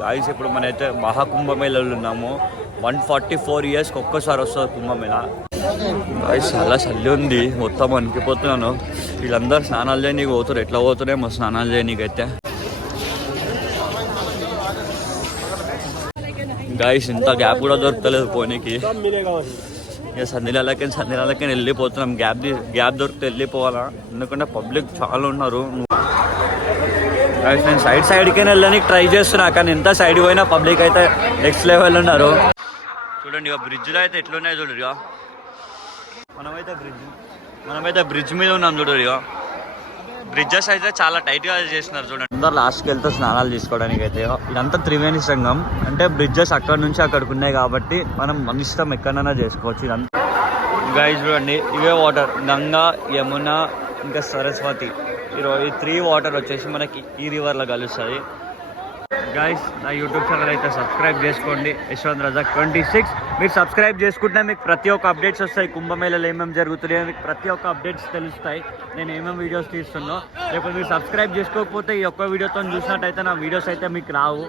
Guys ఇప్పుడు మనైతే మహాకుంభమేళలో ఉన్నాము. 144 yearsకి ఒక్కసారి వస్తుంది కుంభమేళ. గాయస్ చాలా చల్లి ఉంది, మొత్తం వణికిపోతున్నాను. వీళ్ళందరూ స్నానాలు చేయనీకి పోతారు, ఎట్లా పోతున్నామో స్నానాలు చేయనీకైతే. గాయస్ ఇంత గ్యాప్ కూడా దొరకలేదు పోనీకి. ఇక సంధిలకి వెళ్ళిపోతున్నాం. గ్యాప్ దొరికితే వెళ్ళిపోవాలా, ఎందుకంటే పబ్లిక్ చాలా ఉన్నారు. నేను సైడ్కే వెళ్ళడానికి ట్రై చేస్తున్నా, కానీ ఎంత సైడ్ పోయినా పబ్లిక్ అయితే నెక్స్ట్ లెవెల్ ఉన్నారు. చూడండి ఇక బ్రిడ్జ్లో అయితే ఎట్లున్నాయి చూడరు. ఇక మనమైతే బ్రిడ్జ్ మీద ఉన్నాం చూడరు. ఇక బ్రిడ్జెస్ అయితే చాలా టైట్గా చేస్తున్నారు చూడండి. అందరు లాస్ట్కి వెళ్తే స్నానాలు తీసుకోవడానికి అయితే. ఇదంతా త్రివేణి సంగం అంటే బ్రిడ్జెస్ అక్కడ నుంచి అక్కడికి ఉన్నాయి కాబట్టి మనం మన ఇష్టం ఎక్కడైనా చేసుకోవచ్చు. ఇదంతా గైస్ చూడండి, ఇవే వాటర్ గంగా, యమున, ఇంకా సరస్వతి. ఈ 3 వాటర్ వచ్చేసి మనకి ఈ రివర్లో కలుస్తుంది. గైస్ నా యూట్యూబ్ ఛానల్ అయితే సబ్స్క్రైబ్ చేసుకోండి, యశ్వంత్ రజాక్ 26. మీరు సబ్స్క్రైబ్ చేసుకుంటే మీకు ప్రతి ఒక్క అప్డేట్స్ వస్తాయి. కుంభమేళలో ఏమేమి జరుగుతున్నాయో మీకు ప్రతి ఒక్క అప్డేట్స్ తెలుస్తాయి, నేను ఏమేమి వీడియోస్ తీస్తున్నో. లేకపోతే మీరు సబ్స్క్రైబ్ చేసుకోకపోతే ఈ ఒక్క వీడియోతో చూసినట్టయితే నా వీడియోస్ అయితే మీకు రావు.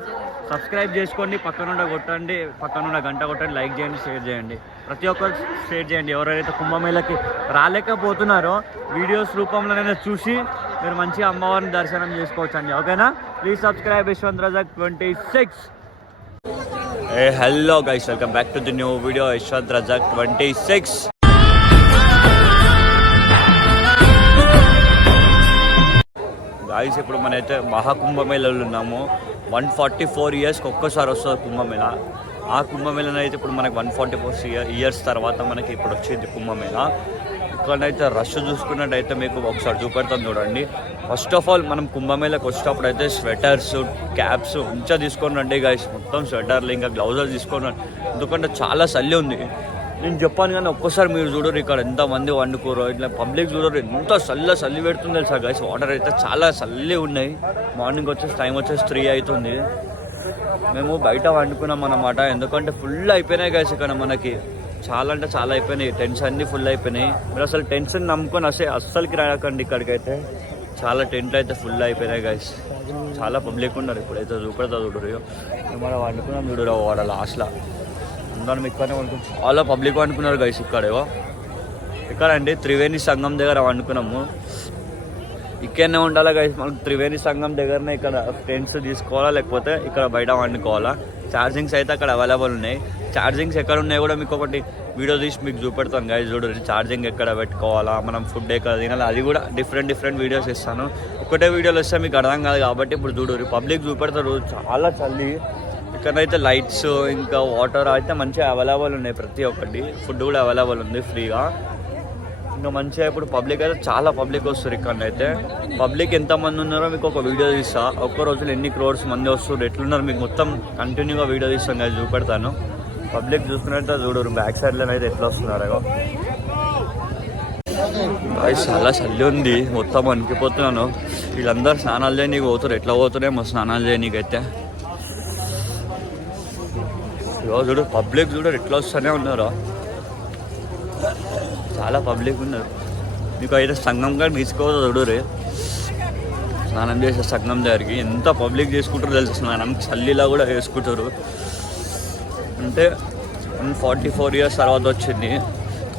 సబ్స్క్రైబ్ చేసుకోండి, పక్కనుండ కొట్టండి, పక్కనుండ గంట కొట్టండి, లైక్ చేయండి, షేర్ చేయండి, ప్రతి ఒక్కరు షేర్ చేయండి. ఎవరైతే కుంభమేళకి రాలేకపోతున్నారో వీడియోస్ రూపంలోనైనా చూసి మీరు మంచిగా అమ్మవారిని దర్శనం చేసుకోవచ్చు అండి. ఓకేనా? Please subscribe Yashwant Razak 26. Hello guys, welcome back to the new video. Yashwant Razak 26. Guys ఇప్పుడు మనైతే మహాకుంభమేళలో ఉన్నాము. 144 yearsకి ఒక్కసారి వస్తుంది కుంభమేళ. ఆ కుంభమేళను అయితే ఇప్పుడు మనకి 144 years తర్వాత మనకి ఇప్పుడు వచ్చింది కుంభమేళ. ఇక్కడైతే రష్ చూసుకున్నట్టయితే మీకు ఒకసారి చూపెడతాను చూడండి. ఫస్ట్ ఆఫ్ ఆల్ మనం కుంభమేళకి వచ్చేటప్పుడు అయితే స్వెటర్స్, క్యాప్స్ మంచిగా తీసుకొని రండి గాయస్. మొత్తం స్వెటర్లు ఇంకా గ్లౌజులు తీసుకొని రండి, ఎందుకంటే చాలా చలి ఉంది. నేను చెప్పాను కానీ ఒక్కసారి మీరు చూడరు ఇక్కడ ఎంతమంది వండుకోరు, ఇట్లా పబ్లిక్ చూడరు, ఎంత చల్లి పెడుతుంది తెలుసా గాయస్. వాటర్ అయితే చాలా చల్లి ఉన్నాయి. మార్నింగ్ వచ్చేసి టైం వచ్చేసి 3 అవుతుంది. మేము బయట వండుకున్నాం అన్నమాట, ఎందుకంటే ఫుల్ అయిపోయినాయి గాయస్. ఇక్కడ మనకి చాలా అంటే చాలా అయిపోయినాయి, టెంట్స్ అన్నీ ఫుల్ అయిపోయినాయి. మీరు అసలు టెంట్స్ని నమ్ముకొని అస్సలకి రాకండి ఇక్కడికైతే. చాలా టెంట్లు అయితే ఫుల్ అయిపోయినాయి గాయస్, చాలా పబ్లిక్ ఉన్నారు. ఇప్పుడైతే చూపెడతా చూడరు. మనం వండుకున్నాం చూడరు, వాడ లాస్ట్లో అందరం ఇక్కడనే వండుకున్నాం. చాలా పబ్లిక్ వండుకున్నారు గైస్. ఇక్కడ అండి త్రివేణి సంగం దగ్గర వండుకున్నాము. ఇక్కడనే ఉండాలి గైస్. మనకు త్రివేణి సంగం దగ్గరనే ఇక్కడ టెంట్స్ తీసుకోవాలా, లేకపోతే ఇక్కడ బయట వండుకోవాలా. ఛార్జింగ్స్ అయితే అక్కడ అవైలబుల్ ఉన్నాయి. ఛార్జింగ్స్ ఎక్కడ ఉన్నాయో కూడా మీకు ఒకటి వీడియో తీసి మీకు చూపెడతాను గైస్. చూడండి ఛార్జింగ్ ఎక్కడ పెట్టుకోవాలా, మనం ఫుడ్ ఎక్కడ తినాలి, అది కూడా డిఫరెంట్ వీడియోస్ ఇస్తాను. ఒకటే వీడియోలు వస్తే మీకు అర్థం కాదు కాబట్టి ఇప్పుడు చూడరు. పబ్లిక్ చూపెడతారు, చాలా చల్లి. ఇక్కడైతే లైట్స్ ఇంకా వాటర్ అయితే మంచిగా అవైలబుల్ ఉన్నాయి, ప్రతి ఒక్కటి. ఫుడ్ కూడా అవైలబుల్ ఉంది ఫ్రీగా. ఇంకా మంచిగా ఇప్పుడు పబ్లిక్ అయితే చాలా పబ్లిక్ వస్తారు. ఇక్కడైతే పబ్లిక్ ఎంతమంది ఉన్నారో మీకు ఒక వీడియో తీస్తా. ఒక్క రోజులో ఎన్ని crores మంది వస్తారు, ఎట్లున్నారు మీకు మొత్తం కంటిన్యూగా వీడియో తీస్తాను కదా, చూపెడతాను. పబ్లిక్ చూసుకున్నట్టు చూడరు, బ్యాక్ సైడ్లో అయితే ఎట్లా వస్తున్నారో. చాలా చల్లి ఉంది, మొత్తం వణికిపోతున్నాను. వీళ్ళందరూ స్నానాలు చేయనీకి పోతారు, ఎట్లా పోతున్నామో స్నానాలు చేయనీకైతే. చూడు పబ్లిక్ చూడరు ఎట్లా వస్తూనే ఉన్నారో, చాలా పబ్లిక్ ఉన్నారు. మీకు అయితే సంగం కానీ తీసుకోవద్దు చూడరు. స్నానం చేసే సంగం దగ్గరికి ఎంత పబ్లిక్ చేసుకుంటారో తెలుసు. స్నానం చల్లిలా కూడా వేసుకుంటారు. అంటే 144 years తర్వాత వచ్చింది.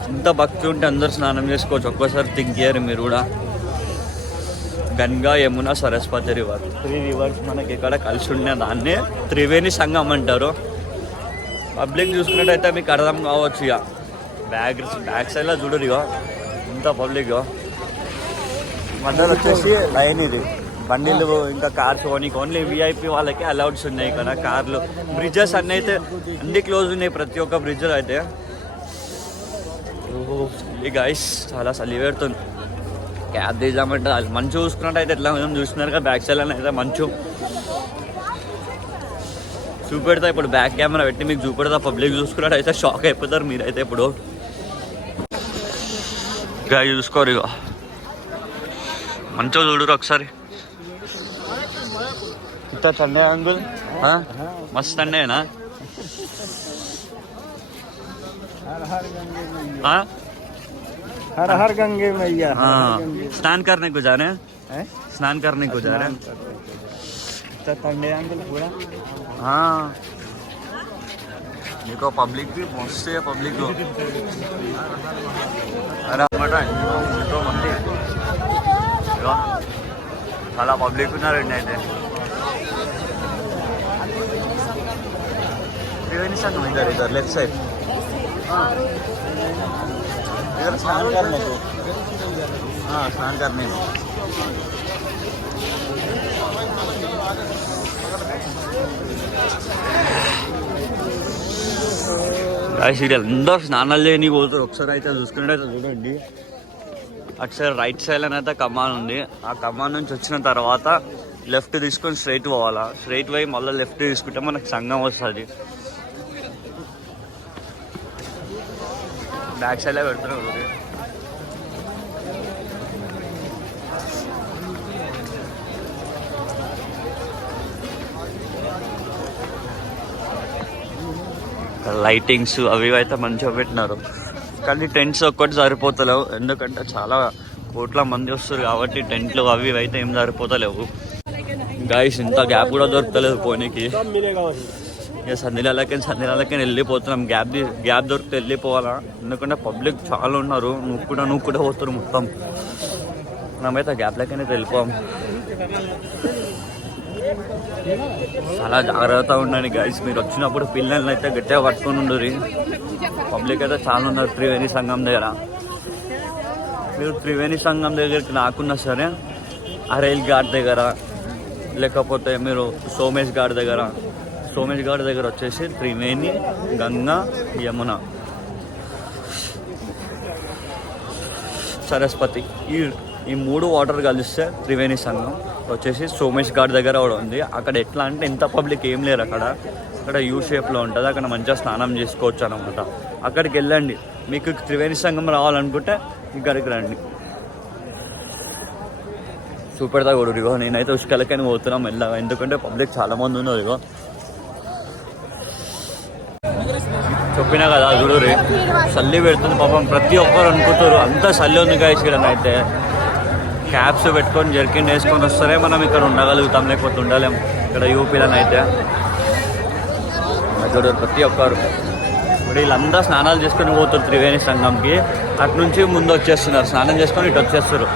ఎంత భక్తి ఉంటే అందరు స్నానం చేసుకోవచ్చు. ఒక్కసారి థింక్ చేయరు మీరు కూడా. గంగా, యమున, సరస్వతి రివర్, 3 rivers మనకి ఇక్కడ కలిసి ఉండే దాన్నే త్రివేణి సంగం అంటారు. పబ్లిక్ చూసుకున్నట్టయితే మీకు అర్థం కావచ్చు. ఇక బ్యాక్ సైడ్లో చూడరు. ఇక ఇంత పబ్లిక్. మధ్యలో వచ్చేసి లైన్ ఇది, బండిలు ఇంకా కార్స్ ఓన్లీ విఐపి వాళ్ళకి అలౌడ్స్ ఉన్నాయి ఇక్కడ. కార్లు, బ్రిడ్జెస్ అన్నీ అయితే అన్ని క్లోజ్ ఉన్నాయి, ప్రతి ఒక్క బ్రిడ్జ్లో అయితే. గైస్ చాలా చలి పెడుతుంది. క్యాబ్ తీద్దామంటే మంచు చూసుకున్నట్టయితే ఎట్లా చూస్తున్నారు కదా, బ్యాక్ సైడ్లో అయితే మంచు చూపెడతా. ఇప్పుడు బ్యాక్ కెమెరా పెట్టి మీకు చూపెడతా. పబ్లిక్ చూసుకున్నట్టు అయితే షాక్ అయిపోతారు మీరైతే. ఇప్పుడు గాయ చూసుకోరు, ఇక మంచిగా చూడరు ఒకసారి. ఇంత ठंडे अंगुल मस्त ठंडे है ना। हर हर गंगे मैया। हाँ, स्नान करने को जा रहे हैं, स्नान करने को जा रहे हैं। ठंडे अंगुल पूरा। నీకో పబ్లిక్ మస్తు పబ్లిక్ అరే అన్నమాట ఎంతో మంది చాలా పబ్లిక్ ఉన్నారండి అయితే त्रिवेणी संगम इधर इधर लेफ्ट साइड इधर स्नान करने को हाँ स्नान करने को అందరూ స్నానాలు చేయని పోతారు ఒకసారి అయితే చూసుకుంటే అయితే చూడండి అటు సైడ్ రైట్ సైడ్ అని అయితే కమాన్ ఉంది ఆ కమాన్ నుంచి వచ్చిన తర్వాత లెఫ్ట్ తీసుకొని స్ట్రైట్ పోవాలా స్ట్రైట్ పోయి మళ్ళీ లెఫ్ట్ తీసుకుంటే మనకు సంగం వస్తుంది బ్యాక్ సైడ్లో పెడుతున్నారు లైటింగ్స్ అవి అయితే మంచిగా పెట్టినారు కానీ టెంట్స్ ఒక్కటి సరిపోతలేవు ఎందుకంటే చాలా కోట్ల మంది వస్తారు కాబట్టి టెంట్లు అవి అయితే ఏం సరిపోతలేవు గాయస్ ఇంత గ్యాప్ కూడా దొరకలేదు పోనీకి ఇక సంధిలకి వెళ్ళిపోతున్నాం గ్యాప్ దొరికితే వెళ్ళిపోవాలా ఎందుకంటే పబ్లిక్ చాలా ఉన్నారు నువ్వు కూడా పోతారు మొత్తం మనమైతే గ్యాప్లకైనా వెళ్ళిపోం చాలా జాగ్రత్తగా ఉండండి గైస్ మీరు వచ్చినప్పుడు పిల్లల్ని అయితే గట్టిగా పట్టుకొని ఉండరు పబ్లిక్ అయితే చాలా ఉన్నారు త్రివేణి సంఘం దగ్గర మీరు త్రివేణి సంఘం దగ్గరికి రాకున్నా సరే అరైల్ ఘాట్ దగ్గర లేకపోతే మీరు సోమేష్ ఘాట్ దగ్గర వచ్చేసి త్రివేణి గంగా యమున సరస్వతి ఈ మూడు వాటర్ కలిస్తే త్రివేణి సంఘం వచ్చేసి సోమేష్ ఘాట్ దగ్గర కూడా ఉంది అక్కడ ఎట్లా అంటే ఇంత పబ్లిక్ ఏం లేరు అక్కడ యూ షేప్లో ఉంటుంది అక్కడ మంచిగా స్నానం చేసుకోవచ్చు అనమాట అక్కడికి వెళ్ళండి మీకు త్రివేణి సంఘం రావాలనుకుంటే ఇక్కడికి రండి చూపెడతా కూడా ఇగో నేనైతే ఉష్కలకని పోతున్నాం వెళ్ళగా ఎందుకంటే పబ్లిక్ చాలా మంది ఉన్నారు ఇగో చెప్పినా కదా చూడరు చల్లి పెడుతుంది పాపం ప్రతి ఒక్కరు అనుకుంటారు అంతా చల్లి ఉంది గాయస్ ఇక్కడ అయితే క్యాప్స్ పెట్టుకొని జర్కిన్ వేసుకొని వస్తారే మనం ఇక్కడ ఉండగలుగుతాం లేకపోతే ఉండలేం ఇక్కడ యూపీలను అయితే చూడరు ప్రతి ఒక్కరు ఇప్పుడు వీళ్ళంతా స్నానాలు చేసుకొని పోతారు త్రివేణి సంఘంకి అటు నుంచి ముందు వచ్చేస్తున్నారు స్నానం చేసుకొని ఇటు వచ్చేస్తారు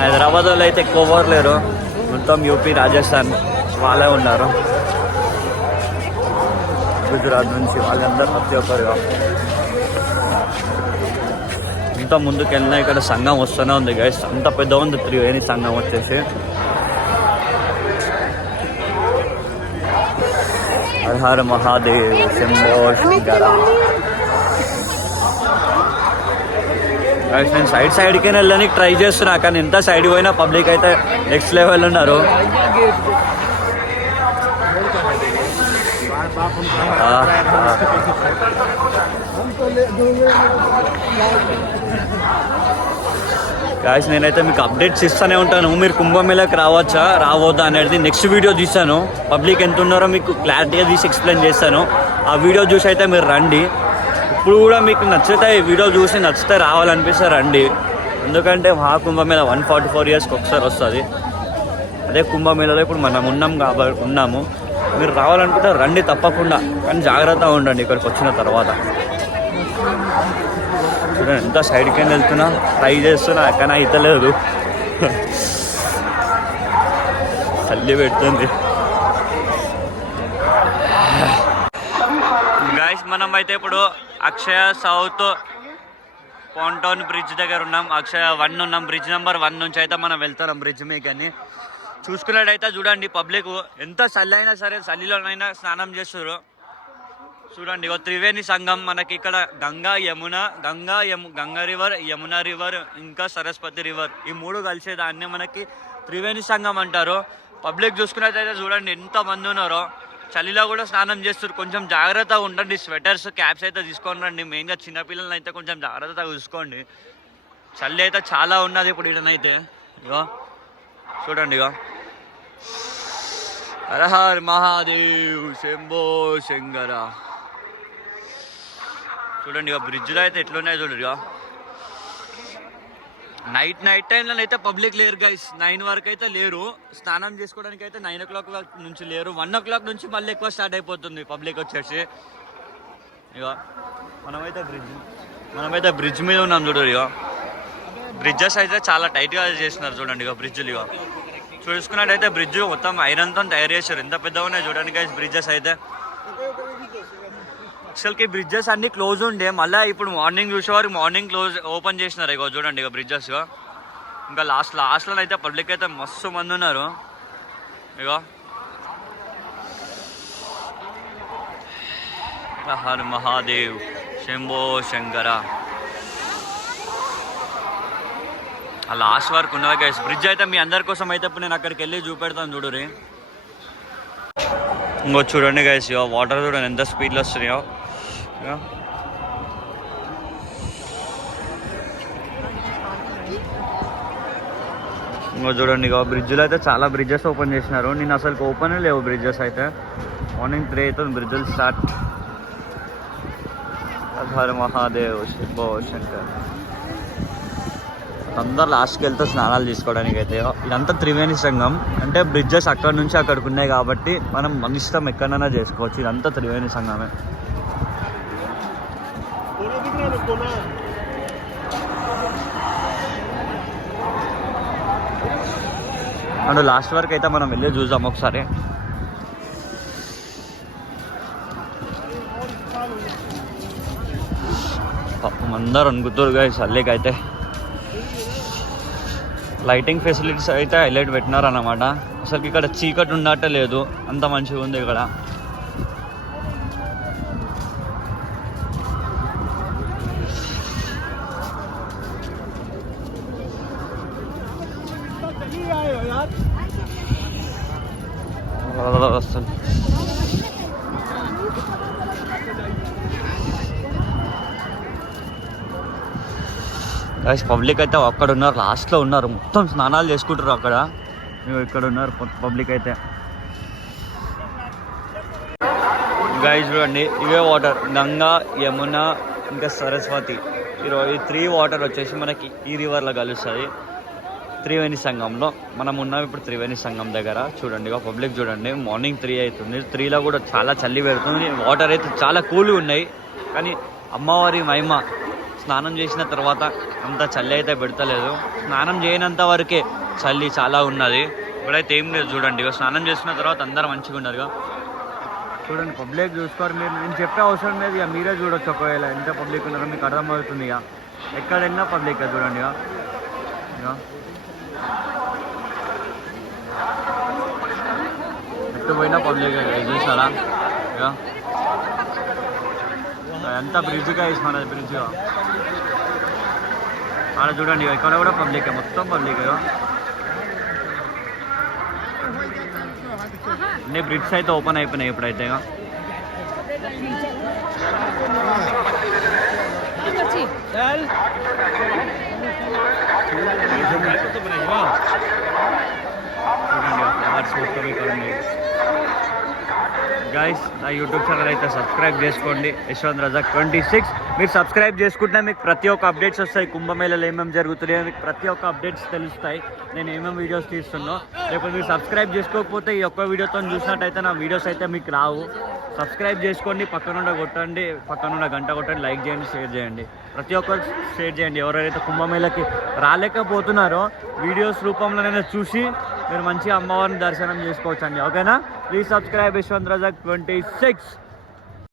హైదరాబాద్ వాళ్ళు అయితే ఎక్కువ ఎవరు లేరు మొత్తం యూపీ రాజస్థాన్ వాళ్ళే ఉన్నారు గుజరాత్ నుంచి వాళ్ళందరూ ప్రతి ఒక్కరుగా ఇంత ముందుకు వెళ్ళినా ఇక్కడ సంఘం వస్తూనే ఉంది గైస్ అంత పెద్ద ఉంది త్రివేణి సంఘం వచ్చేసి హర హర మహాదేవ్ శంభో శంకర నేను సైడ్కి వెళ్ళడానికి ట్రై చేస్తున్నా కానీ ఎంత సైడ్ పోయినా పబ్లిక్ అయితే నెక్స్ట్ లెవెల్ ఉన్నారు గాయ్స్ నేనైతే మీకు అప్డేట్స్ ఇస్తూనే ఉంటాను మీరు కుంభమేళకి రావచ్చా రావద్దా అనేది నెక్స్ట్ వీడియో తీస్తాను పబ్లిక్ ఎంత ఉన్నారో మీకు క్లారిటీగా తీసి ఎక్స్ప్లెయిన్ చేస్తాను ఆ వీడియో చూసి అయితే మీరు రండి ఇప్పుడు కూడా మీకు నచ్చితే ఈ వీడియో చూసి నచ్చితే రావాలనిపిస్తే రండి ఎందుకంటే మహాకుంభమేళ 144 yearsకి ఒకసారి వస్తుంది అదే కుంభమేళలో ఇప్పుడు మనం ఉన్నాము మీరు రావాలనుకుంటే రండి తప్పకుండా కానీ జాగ్రత్తగా ఉండండి ఇక్కడికి వచ్చిన తర్వాత చూడండి ఎంత సైడ్కి వెళ్తున్నా ట్రై చేస్తున్నా కానీ అయితే లేదు చల్లి పెడుతుంది గాయస్ మనం అయితే ఇప్పుడు అక్షయ సౌత్ పాంటౌన్ బ్రిడ్జ్ దగ్గర ఉన్నాం అక్షయ 1 ఉన్నాం బ్రిడ్జ్ నెంబర్ 1 నుంచి అయితే మనం వెళ్తున్నాం బ్రిడ్జ్ మీకని చూసుకున్నట్టయితే చూడండి పబ్లిక్ ఎంత చలి అయినా సరే చలిలోనైనా స్నానం చేస్తారు చూడండి ఇక త్రివేణి సంఘం మనకి ఇక్కడ గంగా రివర్ యమున రివర్ ఇంకా సరస్వతి రివర్ ఈ మూడు కలిసేదాన్ని మనకి త్రివేణి సంఘం అంటారు పబ్లిక్ చూసుకున్నట్టయితే చూడండి ఎంత మంది ఉన్నారో చలిలో కూడా స్నానం చేస్తారు కొంచెం జాగ్రత్తగా ఉండండి స్వెటర్స్ క్యాప్స్ అయితే తీసుకొని రండి మెయిన్గా చిన్నపిల్లలని అయితే కొంచెం జాగ్రత్తగా చూసుకోండి చలి అయితే చాలా ఉన్నది ఇప్పుడు ఇటనైతే ఇగో చూడండి ఇక హర హర మహాదేవ్ శంభో శంకర చూడండి ఇక బ్రిడ్జ్లో అయితే ఎట్లున్నాయి చూడండి ఇక నైట్ టైంలో అయితే పబ్లిక్ లేరు గైస్. 9 వరకు అయితే లేరు. స్నానం చేసుకోవడానికి అయితే 9 o'clock నుంచి లేరు. 1 o'clock నుంచి మళ్ళీ ఎక్కువ స్టార్ట్ అయిపోతుంది పబ్లిక్ వచ్చేసి. ఇక మనమైతే బ్రిడ్జ్ మీద ఉన్నాం చూడు. ఇక బ్రిడ్జెస్ అయితే చాలా టైట్గా చేస్తున్నారు చూడండి. ఇక బ్రిడ్జ్లు ఇక చూసుకున్నట్టయితే బ్రిడ్జ్ మొత్తం ఐరన్తో తయారు చేశారు. ఎంత పెద్దగా ఉన్నాయి చూడండి గైస్ బ్రిడ్జెస్ అయితే. అసలుకి బ్రిడ్జెస్ అన్ని క్లోజ్ ఉండే, మళ్ళీ ఇప్పుడు మార్నింగ్ చూసేవారు మార్నింగ్ ఓపెన్ చేసినారు. ఇక చూడండి ఇక బ్రిడ్జెస్. ఇంకా లాస్ట్లో అయితే పబ్లిక్ అయితే మస్తు మంది ఉన్నారు. ఇక హర్ మహాదేవ్ శంభో శంకర. ఆ లాస్ట్ వరకు ఉన్నది గైస్ బ్రిడ్జ్ అయితే. మీ అందరి కోసం అయితే ఇప్పుడు నేను అక్కడికి వెళ్ళి చూపెడతాను చూడురి. ఇంకో చూడండి గైస్, ఇక వాటర్ చూడండి ఎంత స్పీడ్లో వస్తున్నాయో. ఇంకో చూడండి ఇక బ్రిడ్జ్లో అయితే చాలా బ్రిడ్జెస్ ఓపెన్ చేసినారు. నేను అసలు ఓపెన్ లేవు బ్రిడ్జెస్ అయితే. మార్నింగ్ 3 అవుతుంది బ్రిడ్జెస్ స్టార్ట్. హర మహాదేవ్ శంభో శంకర్. అందరు లాస్ట్కి వెళ్తే స్నానాలు తీసుకోవడానికి అయితే. ఇదంతా త్రివేణి సంఘం అంటే బ్రిడ్జెస్ అక్కడ నుంచి అక్కడికి ఉన్నాయి కాబట్టి మనం మన ఇష్టం ఎక్కడైనా చేసుకోవచ్చు. ఇదంతా త్రివేణి సంఘమే. అండ్ లాస్ట్ వరకు అయితే మనం వెళ్ళి చూద్దాం ఒకసారి. అందరు అనుకుతారు గా చల్లికైతే. లైటింగ్ ఫెసిలిటీస్ అయితే హైలైట్ పెట్టినారు అన్నమాట. అసలు ఇక్కడ చీకటి ఉన్నట్టే లేదు, అంత మంచిగా ఉంది ఇక్కడ. అసలు పబ్లిక్ అయితే అక్కడ ఉన్నారు, లాస్ట్లో ఉన్నారు, మొత్తం స్నానాలు చేసుకుంటారు అక్కడ. ఇక్కడ ఉన్నారు పబ్లిక్ అయితే. గైస్ చూడండి, ఇవే వాటర్ గంగా, యమున ఇంకా సరస్వతి. ఈ 3 వాటర్ వచ్చేసి మనకి ఈ రివర్లో కలుస్తుంది త్రివేణి సంఘంలో. మనం ఉన్నాం ఇప్పుడు త్రివేణి సంఘం దగ్గర. చూడండి ఇక పబ్లిక్ చూడండి, మార్నింగ్ 3 అవుతుంది. 3లో కూడా చాలా చలి పెడుతుంది. వాటర్ అయితే చాలా కూల్గా ఉన్నాయి. కానీ అమ్మవారి మహిమ, స్నానం చేసిన తర్వాత అంత చలి అయితే పెడతలేదు. స్నానం చేయనంత వరకే చలి చాలా ఉన్నది. ఇప్పుడైతే ఏం లేదు చూడండి. ఇక స్నానం చేసిన తర్వాత అందరూ మంచిగా ఉన్నారు. ఇక చూడండి పబ్లిక్ చూసుకోరు. మీరు నేను చెప్పే అవసరం లేదు, ఇక మీరే చూడొచ్చు. ఒకవేళ ఎంత పబ్లిక్ ఉన్నారో మీకు అర్థమవుతుంది. ఇక ఎక్కడైనా పబ్లిక్ చూడండి. ఇక ఎట్టు పోయినా పబ్లిక్ చూసారా. ఇక ఎంత బ్రిడ్జ్గా వేసి మనది బ్రిడ్జ్గా అలా చూడండి. ఇక్కడ కూడా పబ్లిక్, మొత్తం పబ్లిక్. అన్ని బ్రిడ్జ్ అయితే ఓపెన్ అయిపోయినాయి ఇప్పుడైతే. గైస్ నా యూట్యూబ్ ఛానల్ అయితే సబ్స్క్రైబ్ చేసుకోండి, యశ్వంత్ రజాక్ 26. మీరు సబ్స్క్రైబ్ చేసుకుంటే మీకు ప్రతి ఒక్క అప్డేట్స్ వస్తాయి. కుంభమేళలో ఏమేమి జరుగుతున్నాయో మీకు ప్రతి ఒక్క అప్డేట్స్ తెలుస్తాయి. నేను ఏమేమి వీడియోస్ తీస్తున్నా. లేకపోతే మీరు సబ్స్క్రైబ్ చేసుకోకపోతే ఈ ఒక్క వీడియోతో చూసినట్టయితే నా వీడియోస్ అయితే మీకు రావు. సబ్స్క్రైబ్ చేసుకోండి, పక్కనుండ కొట్టండి, పక్కనుండ గంట కొట్టండి, లైక్ చేయండి, షేర్ చేయండి. ప్రతి ఒక్కరు షేర్ చేయండి. ఎవరైతే కుంభమేళకి రాలేకపోతున్నారో వీడియోస్ రూపంలోనైనా చూసి మీరు మంచిగా అమ్మవారిని దర్శనం చేసుకోవచ్చు అండి. ఓకేనా? Please subscribe Yashwant Razak 26.